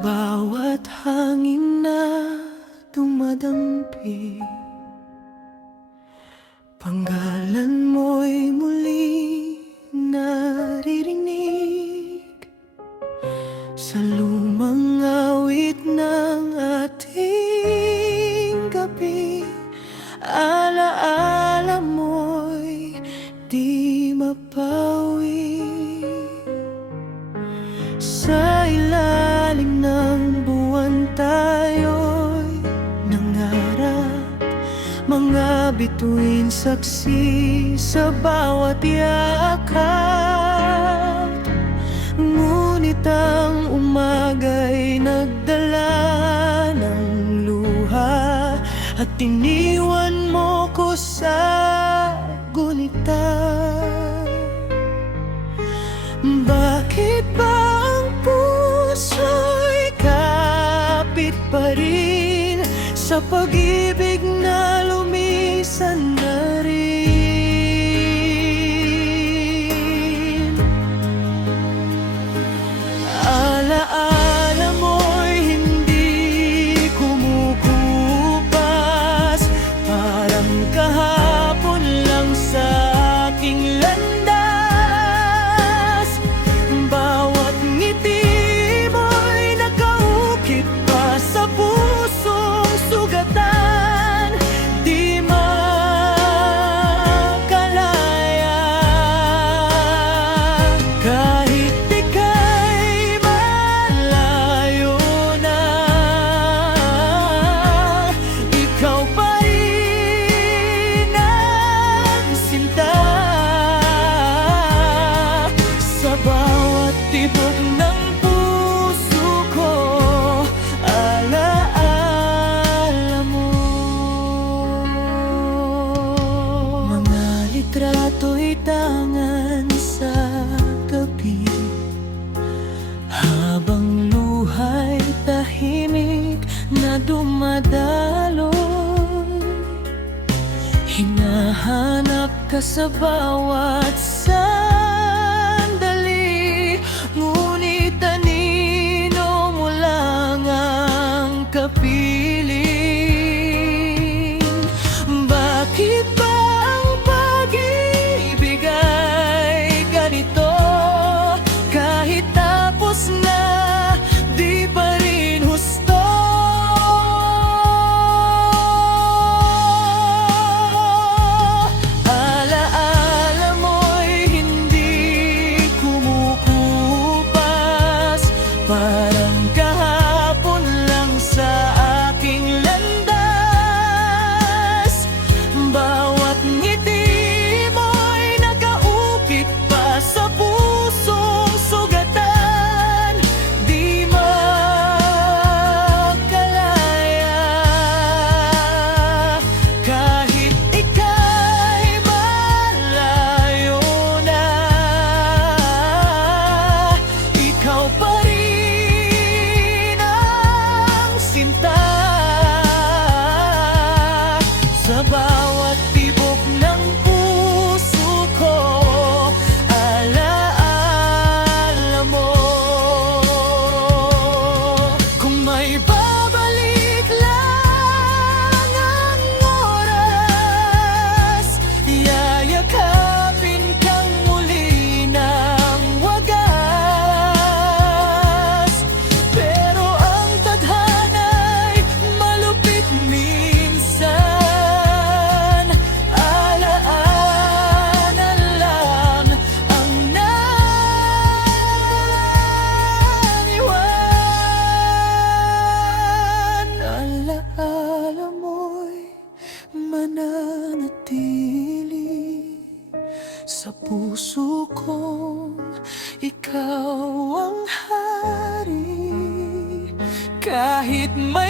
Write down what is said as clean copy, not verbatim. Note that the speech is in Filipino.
bawat hangin na dumadampi, panggalan mo'y muli naririnig sa lumang awit ng ating gabi. Alaala mo'y di mapawi. Sa ilalim ng buwan tayo'y nangarap, mga bituin saksi sa bawat yakap. Ngunit ang umaga'y nagdala ng luha at iniwan mo ko sa gunita. Bakit ba ang puso'y kapit pa rin sa pag-ibig na lumisan na rin? Alaala mo'y hindi kumukupas, parang kahapon lang sa aking landas. Bawat ngiti mo'y nakaukit pa sa pusong sugatan, di makalaya. Kahit ika'y malayo na, ikaw pa rin ang sinta. Sa bawat tibok ng puso ko, alaala mo. Mga litrato'y tangan sa gabi, habang luha'y tahimik na dumadaloy. Hinahanap ka sa bawat sandali, ngunit anino mo lang ang kapiling. Bakit ba ang pag-ibig ay ganito? Kahit tapos na, di pa rin husto. Alaala mo'y hindi kumukupas, parang kahapon lang sa aking landas. Bawat ngiti mo'y nakaukit pa sa pusong sugatan, di makalaya. Kahit ika'y malayo na, ikaw pa rin ang sinta. Sa bawat tibok ng puso ko, alaala mo. Kung may babalik lang ang oras, yayakapin kang muli ng wagas. Pero ang tadhana'y malupit minsan, alaala lang ang naiwan. Alaala mo'y mananatili sa puso kong ikaw ang hari. Kahit may